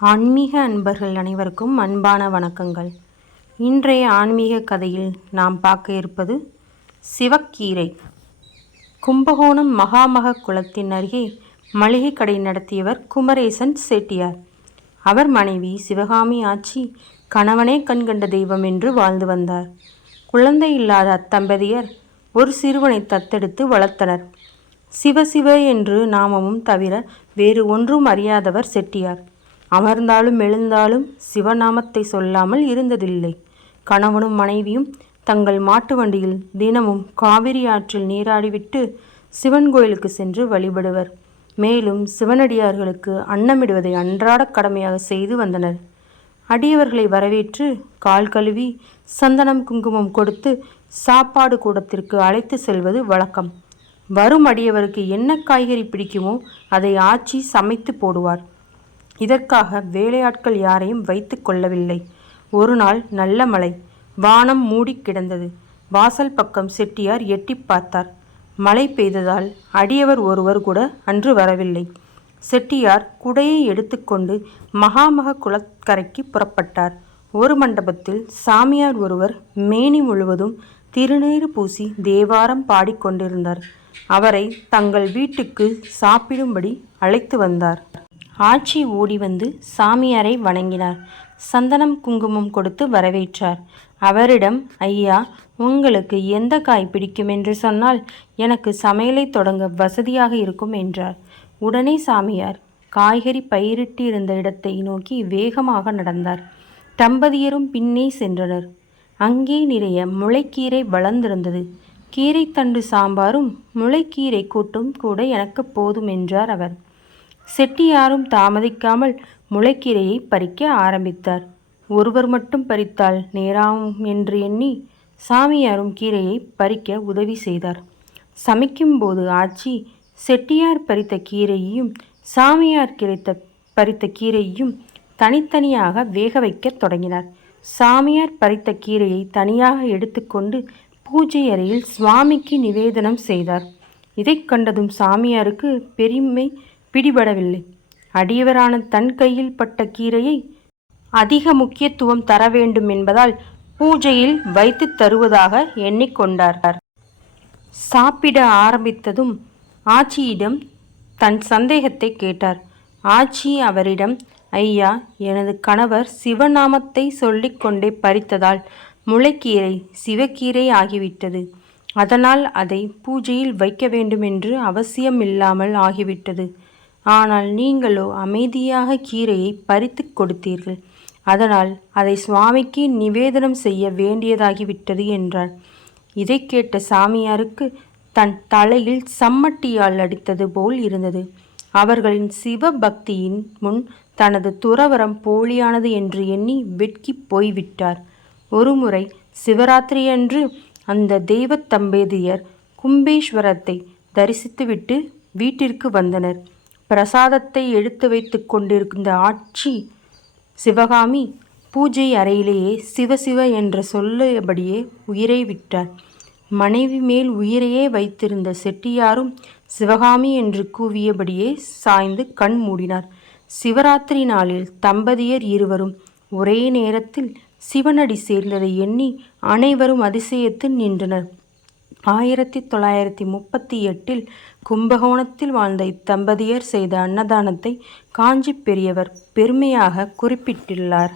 ஆன்மீக அன்பர்கள் அனைவருக்கும் அன்பான வணக்கங்கள். இன்றைய ஆன்மீக கதையில் நாம் பார்க்க இருப்பது சிவக்கீரை. கும்பகோணம் மகாமக குளத்தின் அருகே மளிகை கடை நடத்தியவர் குமரேசன் செட்டியார். அவர் மனைவி சிவகாமி ஆச்சி கணவனே கண்கண்ட தெய்வம் என்று வாழ்ந்து வந்தார். குழந்தை இல்லாத அத்தம்பதியர் ஒரு சிறுவனை தத்தெடுத்து வளர்த்தனர். சிவசிவ என்று நாமமும் தவிர வேறு ஒன்றும் அறியாதவர் செட்டியார். அமர்ந்தாலும் எழுந்தாலும் சிவநாமத்தை சொல்லாமல் இருந்ததில்லை. கணவனும் மனைவியும் தங்கள் மாட்டு வண்டியில் தினமும் காவிரி ஆற்றில் நீராடிவிட்டு சிவன் கோயிலுக்கு சென்று வழிபடுவர். மேலும் சிவனடியார்களுக்கு அன்னமிடுவதை அன்றாட கடமையாக செய்து வந்தனர். அடியவர்களை வரவேற்று கால் கழுவி சந்தனம் குங்குமம் கொடுத்து சாப்பாடு கூடத்திற்கு அழைத்து செல்வது வழக்கம். வரும் அடியவருக்கு என்ன காய்கறி பிடிக்குமோ அதை ஆச்சி சமைத்து போடுவார். இதற்காக வேலையாட்கள் யாரையும் வைத்து கொள்ளவில்லை. ஒரு நாள் நல்ல மழை, வானம் மூடி கிடந்தது. வாசல் பக்கம் செட்டியார் எட்டி பார்த்தார். மழை பெய்ததால் அடியவர் ஒருவர் கூட அன்று வரவில்லை. செட்டியார் குடையை எடுத்துக்கொண்டு மகாமக குளக்கரைக்கு புறப்பட்டார். ஒரு மண்டபத்தில் சாமியார் ஒருவர் மேனி முழுவதும் திருநீறு பூசி தேவாரம் பாடிக்கொண்டிருந்தார். அவரை தங்கள் வீட்டுக்கு சாப்பிடும்படி அழைத்து வந்தார். ஆச்சி ஓடி வந்து சாமியாரை வணங்கினார். சந்தனம் குங்குமம் கொடுத்து வரவேற்றார். அவரிடம், ஐயா, உங்களுக்கு எந்த காய் பிடிக்கும் என்று சொன்னால் எனக்கு சமையலை தொடங்க வசதியாக இருக்கும் என்றார். உடனே சாமியார் காய்கறி பயிரிட்டு இருந்த இடத்தை நோக்கி வேகமாக நடந்தார். தம்பதியரும் பின்னே சென்றனர். அங்கே நிறைய முளைக்கீரை வளர்ந்திருந்தது. கீரைத்தண்டு சாம்பாரும் முளைக்கீரை கூட்டும் கூட எனக்கு போதும் என்றார் அவர். செட்டியாரும் தாமதிக்காமல் முளைக்கீரையை பறிக்க ஆரம்பித்தார். ஒருவர் மட்டும் பறித்தால் நேராகும் என்று எண்ணி சாமியாரும் கீரையை பறிக்க உதவி செய்தார். சமைக்கும்போது ஆச்சி செட்டியார் பறித்த கீரையையும் சாமியார் பறித்த கீரையையும் தனித்தனியாக வேக வைக்க தொடங்கினார். சாமியார் பறித்த கீரையை தனியாக எடுத்துக்கொண்டு பூஜை அறையில் சுவாமிக்கு நிவேதனம் செய்தார். இதை கண்டதும் சாமியாருக்கு பெருமை பிடிபடவில்லை. அடியவரான தன் கையில் பட்ட கீரையை அதிக முக்கியத்துவம் தர வேண்டும் என்பதால் பூஜையில் வைத்து தருவதாக எண்ணிக்கொண்டார். சாப்பிட ஆரம்பித்ததும் ஆச்சியிடம் தன் சந்தேகத்தை கேட்டார். ஆச்சி அவரிடம், ஐயா, எனது கணவர் சிவநாமத்தை சொல்லிக்கொண்டே பறித்ததால் முளைக்கீரை சிவக்கீரை ஆகிவிட்டது. அதனால் அதை பூஜையில் வைக்க வேண்டுமென்று அவசியம் இல்லாமல் ஆகிவிட்டது. ஆனால் நீங்களோ அமைதியாக கீரையை பறித்து கொடுத்தீர்கள். அதனால் அதை சுவாமிக்கு நிவேதனம் செய்ய வேண்டியதாகிவிட்டது என்றார். இதை கேட்ட சாமியாருக்கு தன் தலையில் சம்மட்டியால் அடித்தது போல் இருந்தது. அவர்களின் சிவ பக்தியின் முன் தனது துறவரம் போலியானது என்று எண்ணி வெட்கி போய்விட்டார். ஒருமுறை சிவராத்திரி அன்று அந்த தெய்வ தம்பதியர் கும்பேஸ்வரத்தை தரிசித்துவிட்டு வீட்டிற்கு வந்தனர். பிரசாதத்தை எடுத்து வைத்து கொண்டிருந்த ஆச்சி சிவகாமி பூஜை அறையிலேயே சிவசிவ என்ற சொல்லபடியே உயிரை விட்டார். மனைவி மேல் உயிரையே வைத்திருந்த செட்டியாரும் சிவகாமி என்று கூவியபடியே சாய்ந்து கண் மூடினார். சிவராத்திரி நாளில் தம்பதியர் இருவரும் ஒரே நேரத்தில் சிவனடி சேர்ந்ததை எண்ணி அனைவரும் அதிசயத்து நின்றனர். 1938 கும்பகோணத்தில் வாழ்ந்த இத்தம்பதியர் செய்த அன்னதானத்தை காஞ்சி பெரியவர் பெருமையாக குறிப்பிட்டுள்ளார்.